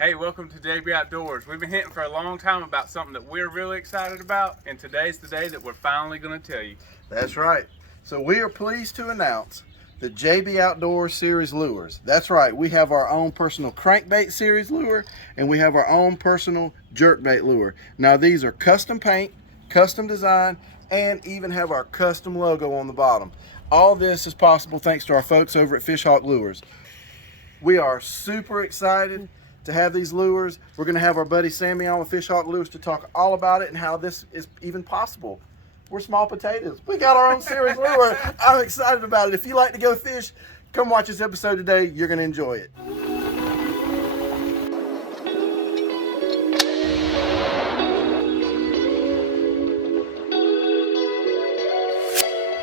Hey, welcome to JB Outdoors. We've been hinting for a long time about something that we're really excited about, and today's the day that we're finally going to tell you. That's right. So we are pleased to announce the JB Outdoors Series lures. That's right. We have our own personal crankbait series lure, and we have our own personal jerkbait lure. Now these are custom paint, custom design, and even have our custom logo on the bottom. All this is possible thanks to our folks over at Fish Hawk Lures. We are super excited to have these lures. We're going to have our buddy Sammy on with Fish Hawk Lures to talk all about it and how this is even possible. We're small potatoes. We got our own series lure. I'm excited about it. If you like to go fish, come watch this episode today. You're going to enjoy it.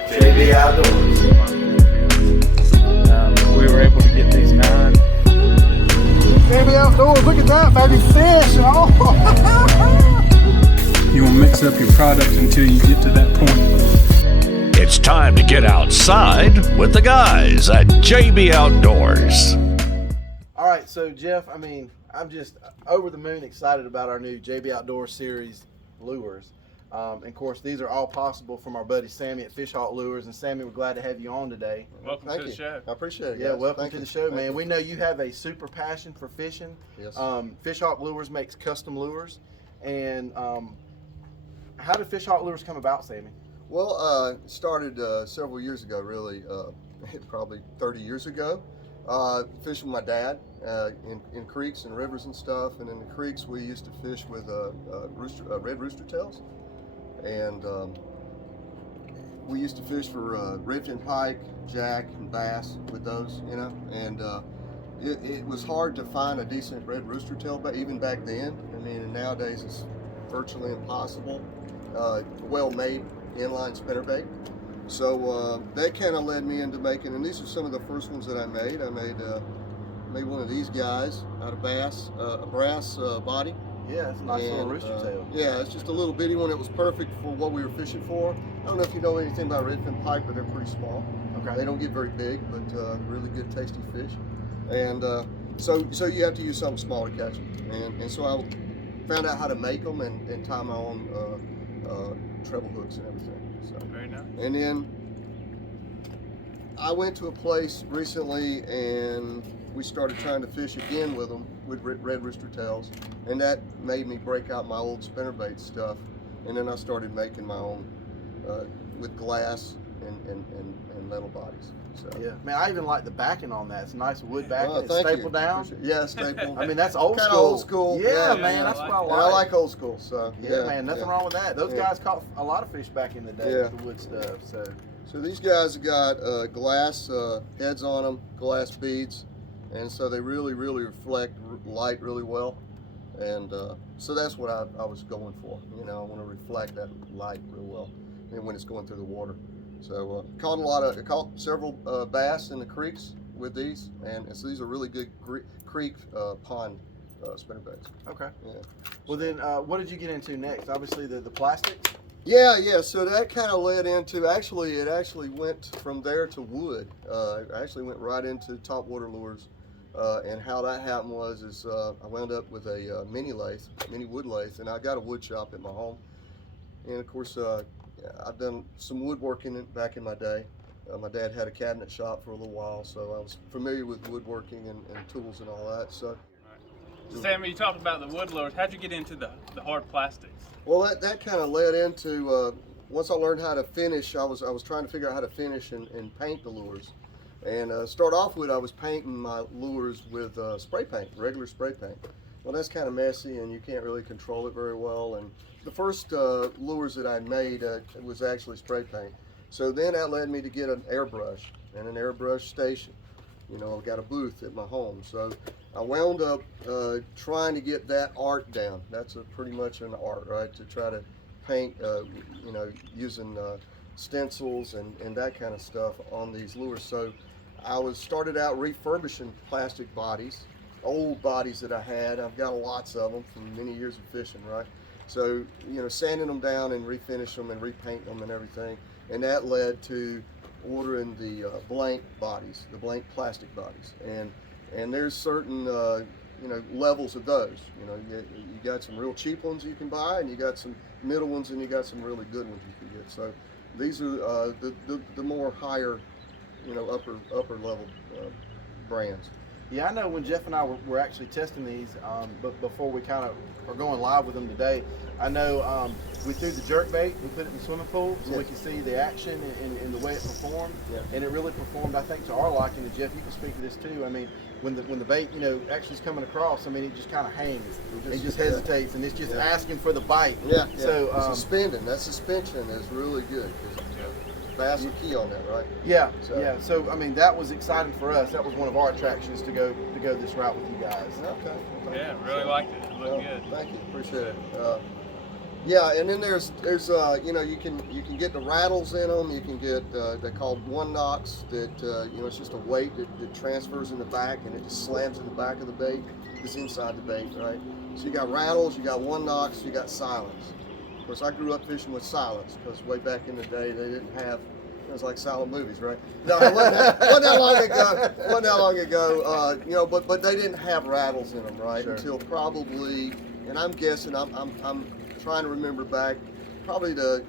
JB Outdoors. We were able to get these 9. JB Outdoors, look at that, baby, fish. Oh. You will mix up your product until you get to that point. It's time to get outside with the guys at JB Outdoors. All right, so Jeff, I'm just over the moon excited about our new JB Outdoors series lures. And of course, these are all possible from our buddy Sammy at Fish Hawk Lures. And Sammy, we're glad to have you on today. Welcome to the show. I appreciate it. Yeah, guys. welcome Thank to you. the show, Thank man. you. We know you have a super passion for fishing. Yes. Fish Hawk Lures makes custom lures. And how did Fish Hawk Lures come about, Sammy? Well, it started several years ago, really, probably 30 years ago. Fishing with my dad in creeks and rivers and stuff. And in the creeks, we used to fish with red rooster tails. And we used to fish for redfin pike, jack, and bass with those, you know. And it was hard to find a decent red rooster tail, but even back then. I mean, and nowadays it's virtually impossible. Well-made inline spinnerbait. So that kind of led me into making, and these are some of the first ones that I made. I made one of these guys out of bass, a brass body. Yeah, it's a nice little rooster tail. Yeah, it's just a little bitty one. It was perfect for what we were fishing for. I don't know if you know anything about redfin pike, but they're pretty small. Okay. They don't get very big, but really good, tasty fish. And so you have to use something small to catch them. And so I found out how to make them and tie my own treble hooks and everything. So. Very nice. And then I went to a place recently and we started trying to fish again with them with red rooster tails, and that made me break out my old spinnerbait stuff. And then I started making my own with glass and metal bodies. So. Yeah, man, I even like the backing on that. It's a nice wood backing. Oh, It's thank stapled you. down. Yeah, staple. I mean, that's old Kinda school. old school. Yeah, Yeah, man, yeah, that's I what I like like. And I like old school, so Yeah, man, nothing wrong with that. Those Yeah. guys caught a lot of fish back in the day Yeah. with the wood stuff. So these guys got glass heads on them, glass beads, and so they really reflect light really well. And so that's what I was going for. You know, I want to reflect that light real well, and when it's going through the water. So caught several bass in the creeks with these, and so these are really good creek pond spinnerbaits. Okay. Yeah. Well, then, what did you get into next? Obviously, the plastics. Yeah. So that kind of led into it actually went from there to wood. It actually went right into top water lures. And how that happened was I wound up with a mini wood lathe, and I got a wood shop at my home. And of course, I've done some woodworking back in my day. My dad had a cabinet shop for a little while, so I was familiar with woodworking and tools and all that. So, Sammy, you talked about the wood lures. How'd you get into the hard plastics? well, that kind of led into once I learned how to finish. I was trying to figure out how to finish and paint the lures. And start off with, I was painting my lures with spray paint, regular spray paint. Well, that's kind of messy, and you can't really control it very well. And the first lures that I made was actually spray paint. So then that led me to get an airbrush and an airbrush station. You know, I've got a booth at my home. So I wound up trying to get that art down. That's pretty much an art, right? To try to paint, you know, using stencils and that kind of stuff on these lures. So I started out refurbishing plastic bodies, old bodies that I had. I've got lots of them from many years of fishing, right? So, you know, sanding them down and refinish them and repaint them and everything. And that led to ordering the blank bodies, the blank plastic bodies. And there's certain levels of those. You got some real cheap ones you can buy, and you got some middle ones, and you got some really good ones you can get. So these are the more higher, upper level brands. Yeah, I know when Jeff and I were actually testing these, but before we kind of are going live with them today, I know we threw the jerkbait, we put it in the swimming pool so we could see the action and the way it performed, and it really performed, I think, to our liking. And Jeff, you can speak to this too. I mean, when the bait, actually is coming across, I mean, it just kind of hangs, it just hesitates, and it's just asking for the bite. Yeah. So suspending, that suspension is really good. Bass are key on that, right? Yeah. So I mean, that was exciting for us. That was one of our attractions to go this route with you guys. Okay. Yeah, really liked it. It looked good. Thank you, appreciate it. Yeah, and then there's you can get the rattles in them. You can get they're called one knocks. That it's just a weight that transfers in the back, and it just slams in the back of the bait. It's inside the bait, right? So you got rattles, you got one knocks, you got silence. Of course, I grew up fishing with silence because way back in the day they didn't have. It was like silent movies, right? No, it wasn't that long ago. Wasn't that long ago. But they didn't have rattles in them, right? Sure. Until probably, and I'm guessing, I'm trying to remember back, probably the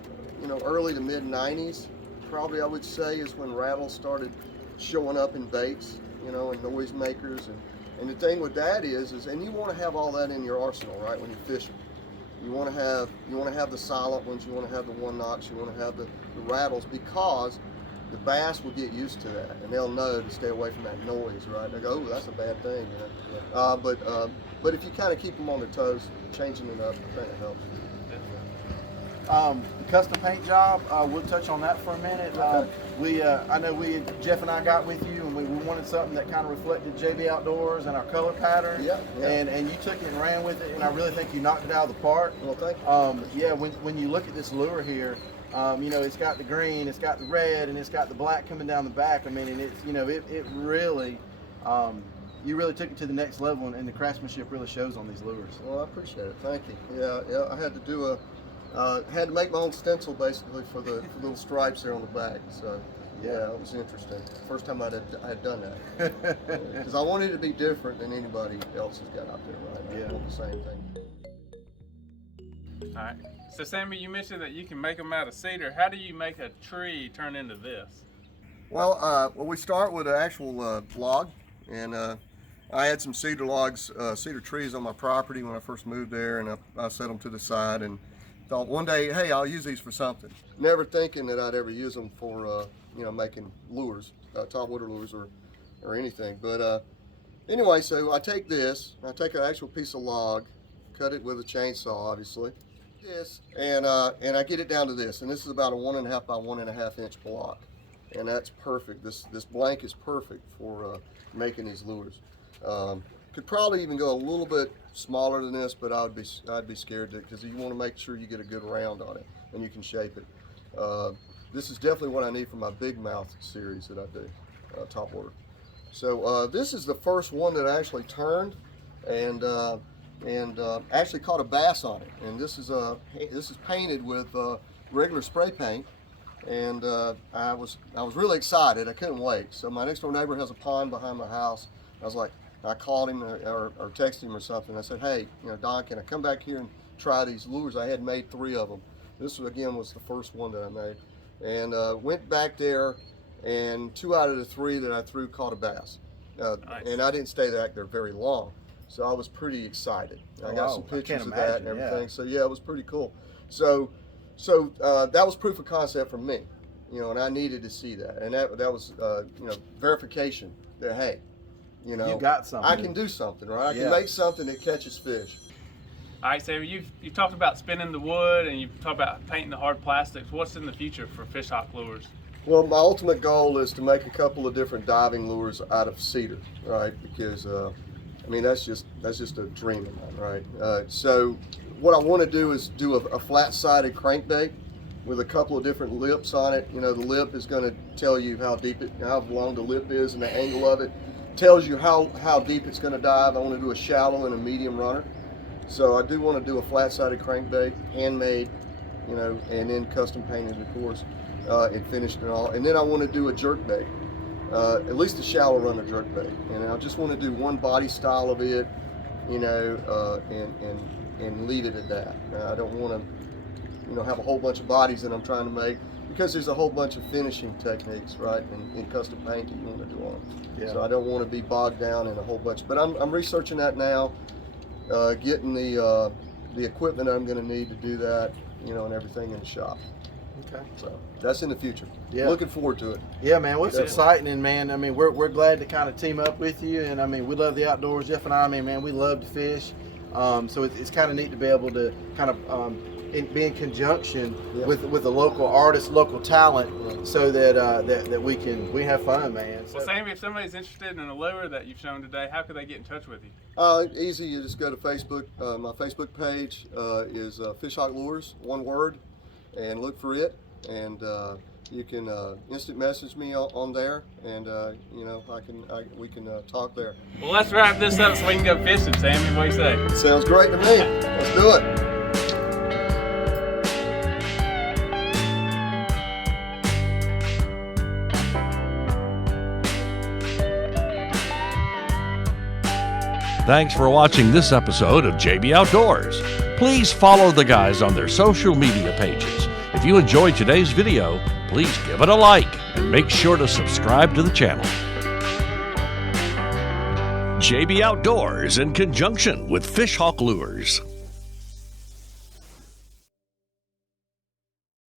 early to mid '90s. Probably I would say is when rattles started showing up in baits, and noisemakers, and the thing with that is and you want to have all that in your arsenal, right? When you're fishing. You want to have the silent ones. You want to have the one knocks. You want to have the rattles, because the bass will get used to that, and they'll know to stay away from that noise, right? They go, "Oh, that's a bad thing," But if you kind of keep them on their toes, changing it up, I think it helps. The custom paint job, we'll touch on that for a minute. Okay. I know Jeff and I got with you, and we wanted something that kind of reflected JB Outdoors and our color pattern. Yeah. And you took it and ran with it, and I really think you knocked it out of the park. Well, thank you. Yeah, when you look at this lure here, it's got the green, it's got the red, and it's got the black coming down the back. I mean, and it's it really. You really took it to the next level, and the craftsmanship really shows on these lures. Well, I appreciate it. Thank you. Yeah. I had to had to make my own stencil basically for the little stripes there on the back. So yeah, it was interesting. First time I had done that, because I wanted it to be different than anybody else has got out there, right? I want the same thing. All right. So Sammy, you mentioned that you can make them out of cedar. How do you make a tree turn into this? Well, we start with an actual log, and I had some cedar logs, cedar trees on my property when I first moved there, and I set them to the side and thought one day, hey, I'll use these for something. Never thinking that I'd ever use them for, making lures, topwater lures or anything. But anyway, so I take an actual piece of log, cut it with a chainsaw, obviously, and I get it down to this, and this is about a 1.5 by 1.5 inch block, and that's perfect. This blank is perfect for making these lures. Could probably even go a little bit smaller than this, but I'd be scared to, because you want to make sure you get a good round on it and you can shape it. This is definitely what I need for my big mouth series that I do, topwater. So this is the first one that I actually turned and actually caught a bass on it. And this is painted with regular spray paint, and I was really excited. I couldn't wait. So my next door neighbor has a pond behind my house. I called him or texted him or something. I said, hey, Don, can I come back here and try these lures? I had made 3 of them. This again was the first one that I made, and went back there, and 2 out of the 3 that I threw caught a bass. Nice. And I didn't stay there very long, so I was pretty excited. I got some pictures of that and everything. Yeah. So yeah, it was pretty cool. So that was proof of concept for me, and I needed to see that, and that was verification that, hey, you got something. I can do something, right? I can make something that catches fish. All right, Sammy, you've talked about spinning the wood, and you've talked about painting the hard plastics. What's in the future for fish hawk lures? Well, my ultimate goal is to make a couple of different diving lures out of cedar, right? Because that's just a dream of mine, right? So what I want to do is do a flat-sided crankbait with a couple of different lips on it. The lip is going to tell you how long the lip is, and the angle of it tells you how deep it's going to dive. I want to do a shallow and a medium runner. So I do want to do a flat-sided crankbait, handmade, and then custom painted, of course, and finished and all. And then I want to do a jerkbait, at least a shallow runner jerkbait. And I just want to do one body style of it, you know, and leave it at that. I don't want to, you know, have a whole bunch of bodies that I'm trying to make, because there's a whole bunch of finishing techniques, right, in custom paint that you want to do on them. Yeah. So I don't want to be bogged down in a whole bunch. But I'm researching that now, getting the equipment I'm going to need to do that, you know, and everything in the shop. Okay. So that's in the future. Yeah. Looking forward to it. Yeah, man, what's Definitely. exciting, and man, I mean, we're glad to kind of team up with you, and I mean, we love the outdoors. Jeff and I mean, man, we love to fish. So it's kind of neat to be able to kind of be in conjunction with a local artist, local talent, so that that we have fun, man. So, Well, Sammy, if somebody's interested in a lure that you've shown today, how could they get in touch with you? Easy. You just go to Facebook. My Facebook page is Fish Hawk Lures, one word, and look for it. And you can instant message me on there, and you know, we can talk there. Well, let's wrap this up so we can go fishing, Sammy. What do you say? Sounds great to me. Let's do it. Thanks for watching this episode of JB Outdoors. Please follow the guys on their social media pages. If you enjoyed today's video, please give it a like and make sure to subscribe to the channel. JB Outdoors in conjunction with Fish Hawk Lures.